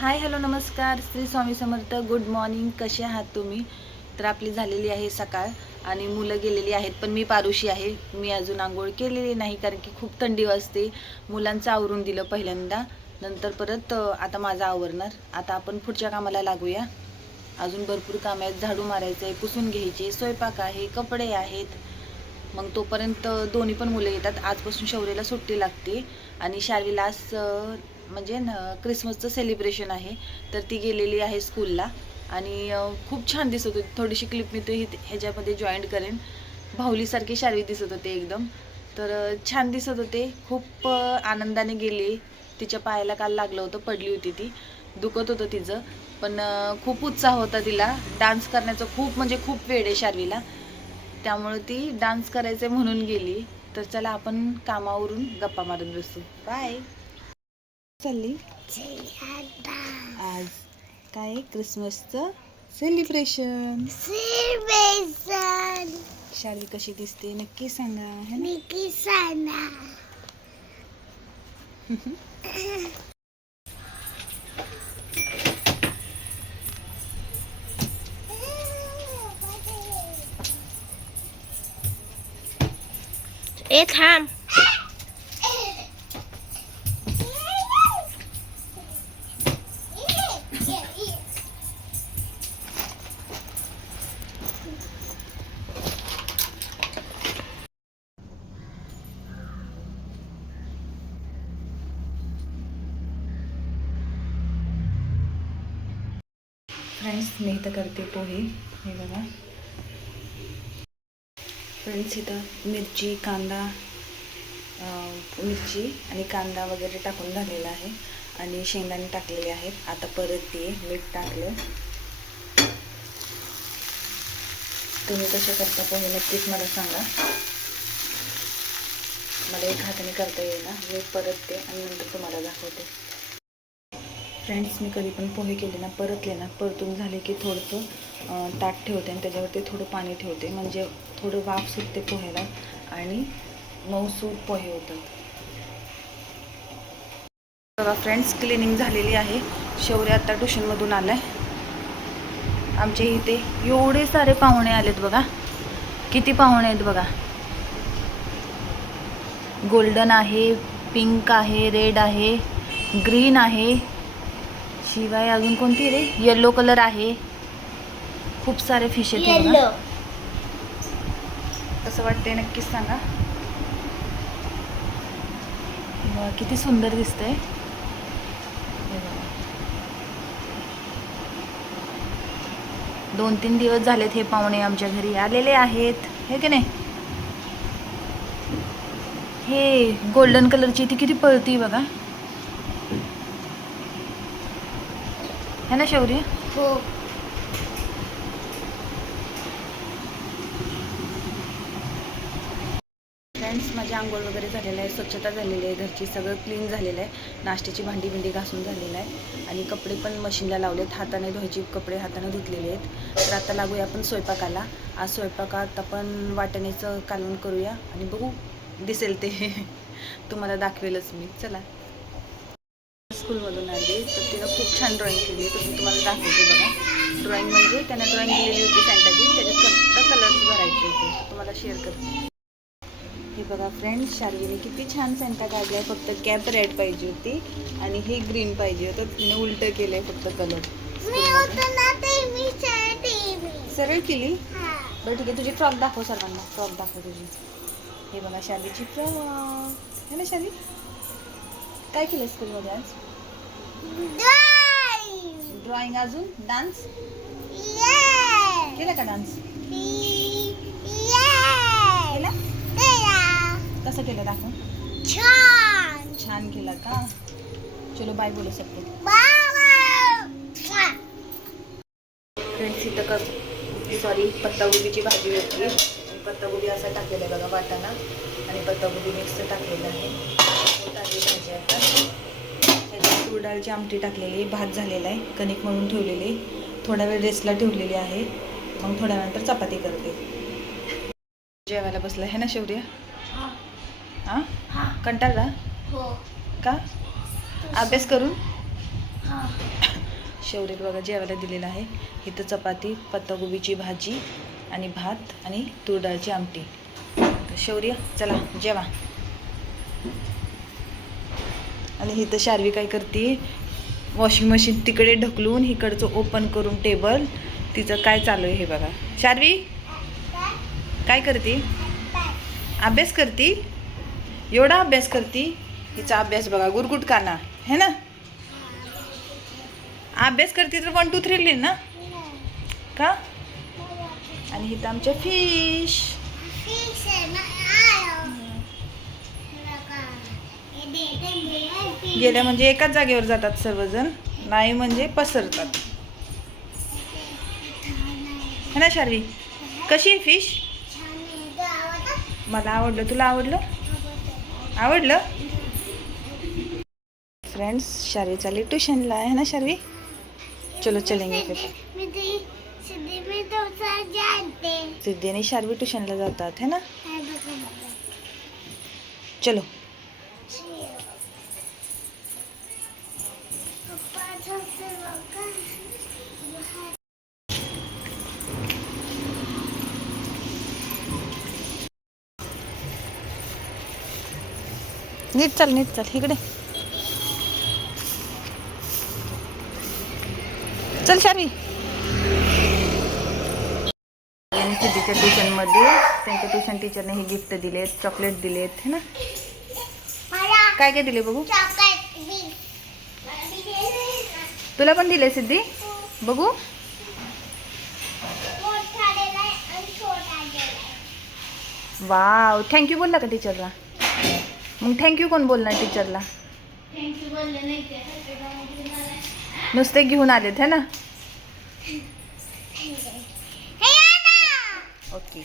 हाय hello नमस्कार, Shri Swami Samarth. Good morning. कसे आहात तुम्ही? तर आपली झालेली आहे सकाळ आणि मुलं गेलेली आहेत, पण मी पारुशी आहे. मी अजून आंघोळ केलेली नाही कारण की खूप थंडी वाजते. मुलांचं आवरून दिलं पहिल्यांदा, नंतर परत आता माझं आवरणार. आता आपण पुढच्या कामाला लागूया. अजून भरपूर काम आहेत. झाडू मारायचं आहे, पुसून घ्यायचे, स्वयंपाक आहे, कपडे आहेत. मग तोपर्यंत दोन्ही पण मुलं येतात. आजपासून शौर्यला सुट्टी लागते आणि शार्वीला आज म्हणजे क्रिसमसचं सेलिब्रेशन आहे, तर ती गेलेली आहे स्कूलला. आणि खूप छान दिसत होती. थोडीशी क्लिप मी ते ह्याच्यामध्ये जॉईंट करेन. भाऊलीसारखी शार्वी दिसत होते एकदम. तर छान दिसत होते. खूप आनंदाने गेली. तिच्या पायाला काल लागलं होतं, पडली होती ती, दुखत होतं तिचं. पण खूप उत्साह होता तिला. डान्स करण्याचं खूप म्हणजे खूप वेळ आहे शार्वीला, त्यामुळे ती डान्स करायचे म्हणून गेली. तर चला आपण कामावरून गप्पा मारून बसू. बाय. चालली आज काय क्रिसमसचं सेलिब्रेशन. शाली कशी दिसते नक्की सांगा, है ना? नक्की सांगा. ए थांब. फ्रेंड्स, मी इथं करते पोहे. हे बघा फ्रेंड्स, इथं मिरची आणि कांदा वगैरे टाकून झालेला आहे आणि शेंगदाणे टाकलेले आहेत. आता परत ते मीठ टाकलं. तुम्ही कसे करता पोहे नक्कीच मला सांगा. मला एक हाताने करता येईना. मी परतते आणि नंतर तुम्हाला दाखवते. फ्रेंड्स, मी कधी पण पोहे केले ना, परतून झाले की थोडंसं ताट ठेवते आणि त्याच्यावरती थोडं पाणी ठेवते, म्हणजे थोडं वाफ सुटते पोह्याला आणि मऊसूद पोहे होतात. बघा फ्रेंड्स, क्लिनिंग झालेली आहे. शौर्य आता ट्युशनमधून आलाय. आमच्या इथे एवढे सारे पाहुणे आलेत बघा. किती पाहुणे आहेत बघा. गोल्डन आहे, पिंक आहे, रेड आहे, ग्रीन आहे, शिवाय अजून कोणती रे, येलो कलर आहे. खूप सारे फिश आहेत बघा. कसं वाटतंय नक्कीच सांगा. किती सुंदर दिसतंय. 2-3 दिवस झालेत हे पाहुणे आमच्या घरी आलेले आहेत, हे की नाही. हे गोल्डन कलरची ती किती पळती बघा, है ना शौर्य? हो. फ्रेंड्स, माझी आंघोळ वगैरे झालेलं आहे, स्वच्छता झालेली आहे, घरची सगळं क्लीन झालेलं आहे. नाश्त्याची भांडी घासून झालेलं आहे आणि कपडे पण मशीनला लावलेत. हाताने धुवायची कपडे हाताने धुतलेले आहेत. तर आता लागूया आपण स्वयंपाकाला. आज स्वयंपाकात आपण वाटण्याचं कालवण करूया आणि बघू दिसेल ते तुम्हाला दाखवेलच मी. चला. स्कूलमधून आली तर तिनं खूप छान ड्रॉइंग केली, तर मी तुम्हाला दाखवते बघा. ड्रॉइंग म्हणजे त्यानं ड्रॉइंग केलेली होती सॅन्टाची, त्याच्यात फक्त कलर्स भरायचे होते. तुम्हाला शेअर करते. हे बघा फ्रेंड्स, शार्वीने किती छान सॅन्टा काढलाय. फक्त कॅप रेड पाहिजे होती आणि हे ग्रीन पाहिजे होतं. तिने उलटं केलंय फक्त कलर. सरळ केली. बरं ठीक आहे, तुझी फ्रॉक दाखव सर्वांना. फ्रॉक दाखव तुझी. हे बघा शार्वीची फ्रॉक, है ना शार्वी? काय केलं स्कूलमध्ये आज? ड्रॉइंग. अजून डान्स केला का? डान्स केला? कसं केलं दाखव. छान केला का? चलो बाय बोलो सबको. फ्रेंड्स, इथं पत्तागोबीची भाजी होती. पत्तागोबी असा टाकलेला आहे बघा वाटाणा आणि पत्तागोबी मिक्स टाकलेला आहे. भाजी आता त्याच्यात तूर डाळची आमटी टाकलेली, भात झालेला आहे, कणिक मळून ठेवलेली, थोडा वेळ रेस्टला ठेवलेली आहे. मग थोड्या नंतर चपाती करते. जेवायला बसला है ना शौर्य? हां, कंटाळला हो. का? अभ्यास करून शौर्यला बघा जेवायला दिलेलं आहे. इथं चपाती, पत्ताकोबीची भाजी आणि भात आणि तूर डाळची आमटी. शौर्य चला जेवा. आणि इथं शार्वी काय करते, वॉशिंग मशीन तिकडे ढकलून इकडचं ओपन करून टेबल, तिचं काय चालू आहे हे बघा. शार्वी काय करते? अभ्यास करती. एवढा अभ्यास करती. हिचा अभ्यास बघा गुरगुट काना है ना. अभ्यास करते तर 1 2 3 लिहि ना का. आणि इथं आमच्या फिश. गेल्या म्हणजे एकाच जागेवर जातात सर्वजण, नाही म्हणजे पसरतात है ना. शार्वी कशी आहे फिश? मला आवडलं. तुला आवडलं? आवडलं. फ्रेंड्स शार्वी चाली ट्यूशनला है ना. शार्वी चलो चलेंगे फिर. सिद्धी आणि शार्वी ट्यूशनला जातात है ना. चलो. नीट चल इकडे चल शार्वी. सिद्धीच्या ट्युशनमध्ये त्यांच्या ट्युशन टीचरने हे गिफ्ट दिलेत, चॉकलेट दिलेत है ना. काय काय दिले बघू. तुला पण दिले सिद्धी बघू. वाव. थँक्यू बोलला का टीचरला? मग थँक्यू कोण बोलणार टीचरला? नुसते घेऊन आलेत है ना. ओके.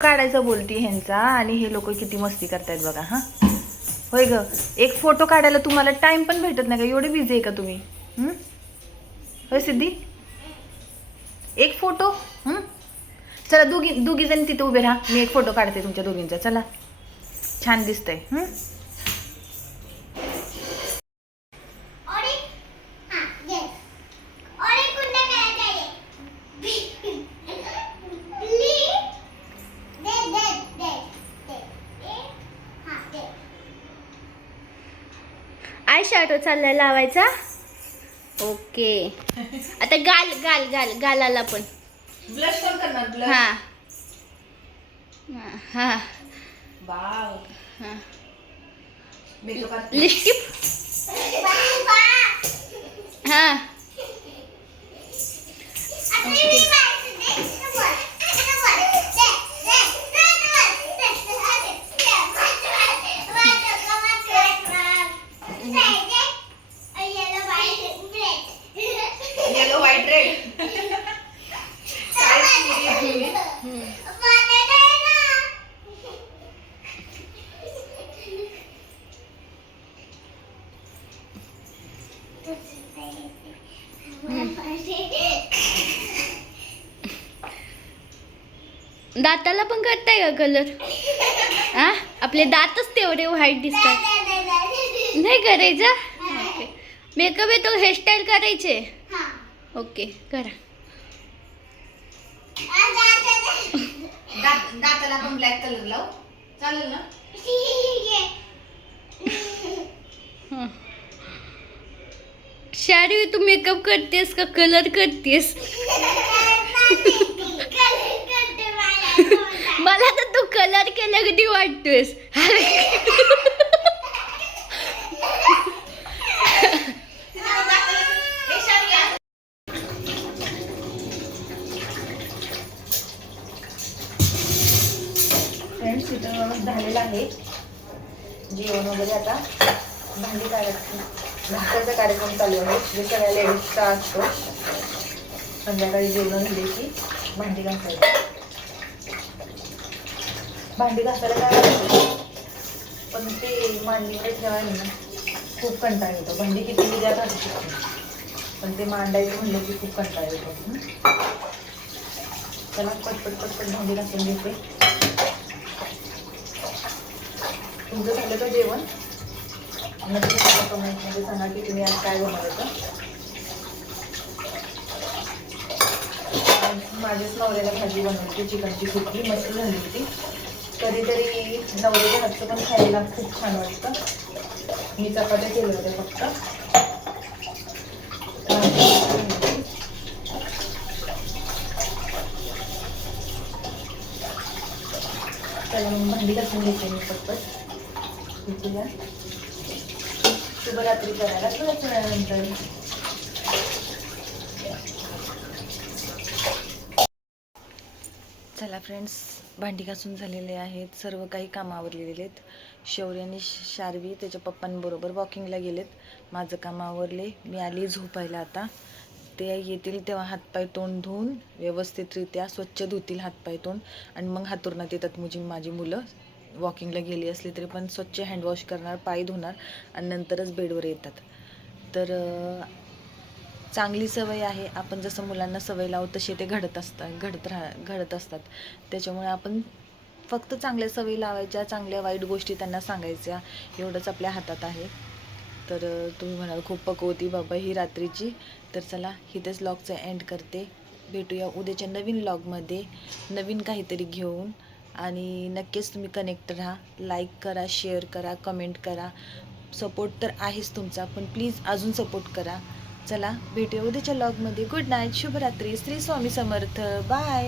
काढायचं बोलती ह्यांचा आणि हे लोक किती मस्ती करतायत बघा. हा होय ग. एक फोटो काढायला तुम्हाला टाइम पण भेटत नाही का? एवढे बिझी आहे का तुम्ही? होय सिद्धी. एक फोटो. चला दोघी जण तिथे उभे राहा. मी एक फोटो काढते तुमच्या दोघींचा. चला छान दिसतंय. आय शॅडो चाललाय लावायचा. ओके. आता गाल गाल गाल गालाला पण ब्लश कोण करणार? ब्लश. हा हा वाव. हा. Makeup artist. लिपस्टिक. हा येलो व्हाईट रेड. दाताला पण करताय का कलर? हा आपले दातच तेवढे व्हाईट दिसतात. नाही करायचा. ओके. मेकअप येतो. हेअरस्टाईल करायचे. ओके करा. दाताला पण ब्लॅक कलर लाव. चालेल ना. शार्वी तू मेकअप करतेस का कलर करतेस? मला तर तू कलर केला कधी वाटतोयस. फ्रेंड्स इथं झालेलं आहे जेवण वगैरे. आता भांडी घासायचा कार्यक्रम चालू आहे जे सगळ्या लेडीजचा असतो. संध्याकाळी जेवण झाले की भांडी घासायची. भांडी घासायला काय वाटतं, पण ते मांडीकडे ठेवायला ना खूप कंटाळा येतो. भांडी किती विद्या घालू शकतो, पण ते मांडायचं म्हणलं की खूप कंटाळा येतो. चला पटपट भांडी घासून घेते. तुमचं झालं का जेवण? नक्की कमेंटमध्ये सांगा की तुम्ही आज काय बनवलं होतं. माझ्याच नवऱ्याला भाजी बनवली, चिकनची सुकी मस्त झाली होती. कधीतरी नवऱ्याच्या हातचं पण खायला खूप छान वाटतं. मी चपात्या केल्या होत्या फक्त. चला मग भांडी घासून घेते मी पटपट. भेटूया शुभरात्री करायला थोड्याच वेळानंतर. चला फ्रेंड्स, भांडी घासून झालेले आहेत, सर्व काही कामं आवरलेले आहेत. शौर्य आणि शार्वी त्याच्या पप्पांबरोबर वॉकिंगला गेलेत. माझं काम आवरले, मी आली झोपायला आता. ते येतील तेव्हा हातपाय तोंड धुवून व्यवस्थितरित्या स्वच्छ धुतील हातपाय तोंड, आणि मग हातुरणात येतात माझी मुलं. वॉकिंगला गेली असली तरी पण स्वच्छ हँडवॉश करणार, पाय धुणार आणि नंतरच बेडवर येतात. तर चांगली सवय आहे. आपण जसं मुलांना सवय लावू तसे ते घडत असतात. त्याच्यामुळे आपण फक्त चांगल्या सवयी लावायच्या, चांगल्या वाईट गोष्टी त्यांना सांगायच्या, एवढंच आपल्या हातात आहे. तर तुम्ही म्हणाल खूप पकवती बाबा ही रात्रीची. तर चला इथेच व्लॉगचा एंड करते. भेटूया उद्याच्या नवीन व्लॉगमध्ये नवीन काहीतरी घेऊन. आणि नक्कीच तुम्ही कनेक्ट राहा, लाईक करा, शेअर करा, कमेंट करा. सपोर्ट तर आहेच तुमचा, पण प्लीज अजून सपोर्ट करा. चला भेटूया उद्याच्या व्लॉगमध्ये. गुड नाईट, शुभरात्री, श्री स्वामी समर्थ, बाय.